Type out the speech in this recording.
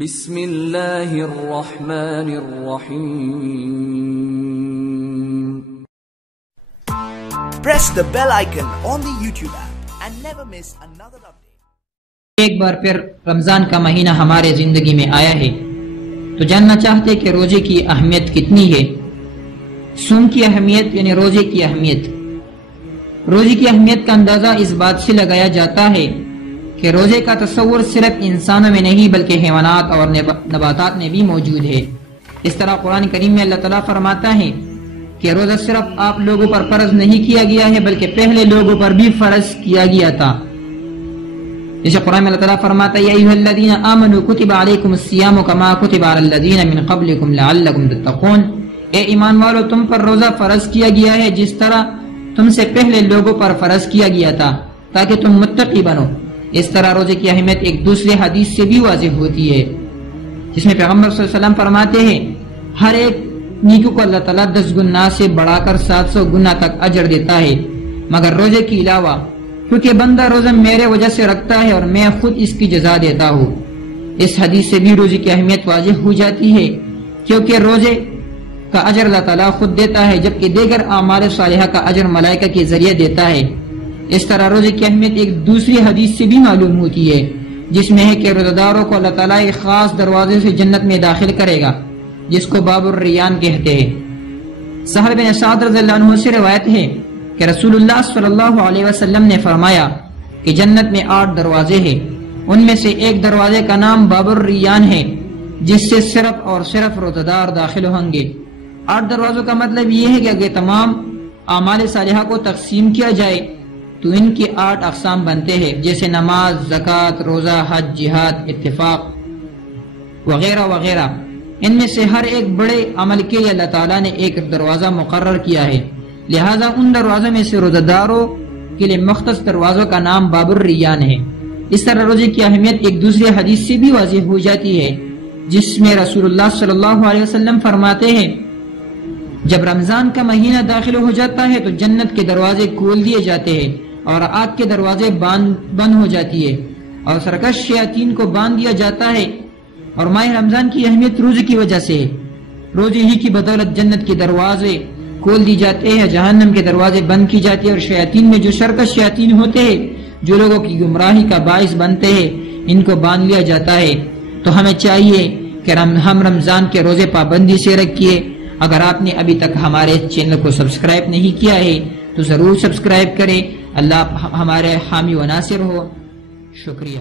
بسم اللہ الرحمن الرحیم. Press the bell icon on the YouTube app and never miss another update. ایک بار پھر رمضان کا مہینہ ہمارے زندگی میں آیا ہے تو جاننا چاہتے کہ روزے کی اہمیت کتنی ہے. صوم کی اہمیت یعنی روزے کی اہمیت. روزے کی اہمیت کا اندازہ اس بات سے لگایا جاتا ہے کہ روزے کا تصور صرف انسانوں میں نہیں بلکہ حیوانات اور نباتات میں بھی موجود ہے. اس طرح قرآن کریم میں اللہ تعالیٰ فرماتا ہے کہ روزہ صرف آپ لوگوں پر فرض نہیں کیا گیا ہے بلکہ پہلے لوگوں پر بھی فرض کیا گیا تھا. جیسے قرآن میں اللہ تعالیٰ فرماتا ہے یا ایھا الذین آمنوا کتب علیکم الصیام کما کتب علی الذین من قبلکم لعلکم تتقون. اے ایمان والو تم پر روزہ فرض کیا گیا ہے جس طرح تم سے پہلے لوگوں پر فرض کیا گیا تھا تاکہ تم متقی بنو. اس طرح روزے کی اہمیت ایک دوسرے حدیث سے بھی واضح ہوتی ہے جس میں پیغمبر صلی اللہ علیہ وسلم فرماتے ہیں ہر ایک نیکو کو اللہ تعالیٰ 10 گنا سے بڑھا کر 700 گنا تک اجر دیتا ہے مگر روزے کے علاوہ کیونکہ بندہ روزہ میرے وجہ سے رکھتا ہے اور میں خود اس کی جزا دیتا ہوں. اس حدیث سے بھی روزے کی اہمیت واضح ہو جاتی ہے کیونکہ روزے کا اجر اللہ تعالیٰ خود دیتا ہے جبکہ دیگر اعمال صالحہ کا اجر ملائکہ کے ذریعے دیتا ہے. اس طرح روزے کی اہمیت ایک دوسری حدیث سے بھی معلوم ہوتی ہے جس میں ہے کہ روزہ داروں کو اللہ تعالیٰ ایک خاص دروازے سے جنت میں داخل کرے گا جس کو باب الریان کہتے ہیں. سہل بن سعد رضی اللہ عنہ سے روایت ہے کہ رسول اللہ صلی اللہ علیہ وسلم نے فرمایا کہ جنت میں 8 دروازے ہیں. ان میں سے ایک دروازے کا نام باب الریان ہے جس سے صرف اور صرف روزہ دار داخل ہوں گے. 8 دروازوں کا مطلب یہ ہے کہ اگر تمام اعمال صالحہ کو تقسیم کیا جائے تو ان کی 8 اقسام بنتے ہیں جیسے نماز، زکوٰۃ، روزہ، حج، جہاد، اتفاق وغیرہ وغیرہ. ان میں سے ہر ایک بڑے عمل کے لیے اللہ تعالیٰ نے ایک دروازہ مقرر کیا ہے لہذا ان دروازوں میں سے روزہ داروں کے لیے مختص دروازوں کا نام باب الریان ہے. اس طرح روزے کی اہمیت ایک دوسرے حدیث سے بھی واضح ہو جاتی ہے جس میں رسول اللہ صلی اللہ علیہ وسلم فرماتے ہیں جب رمضان کا مہینہ داخل ہو جاتا ہے تو جنت کے دروازے کھول دیے جاتے ہیں اور آگ کے دروازے بند ہو جاتی ہے اور سرکش شیاطین کو باندھ دیا جاتا ہے. اور ماہ رمضان کی اہمیت روزے کی وجہ سے ہے. روزے ہی کی بدولت جنت کے دروازے کھول دی جاتے ہیں، جہنم کے دروازے بند کی جاتی ہیں اور شیاطین میں جو سرکش شیاطین ہوتے ہیں جو لوگوں کی گمراہی کا باعث بنتے ہیں ان کو باندھ لیا جاتا ہے. تو ہمیں چاہیے کہ ہم رمضان کے روزے پابندی سے رکھیے. اگر آپ نے ابھی تک ہمارے چینل کو سبسکرائب نہیں کیا ہے تو ضرور سبسکرائب کریں. اللہ ہمارے حامی و ناصر ہو. شکریہ.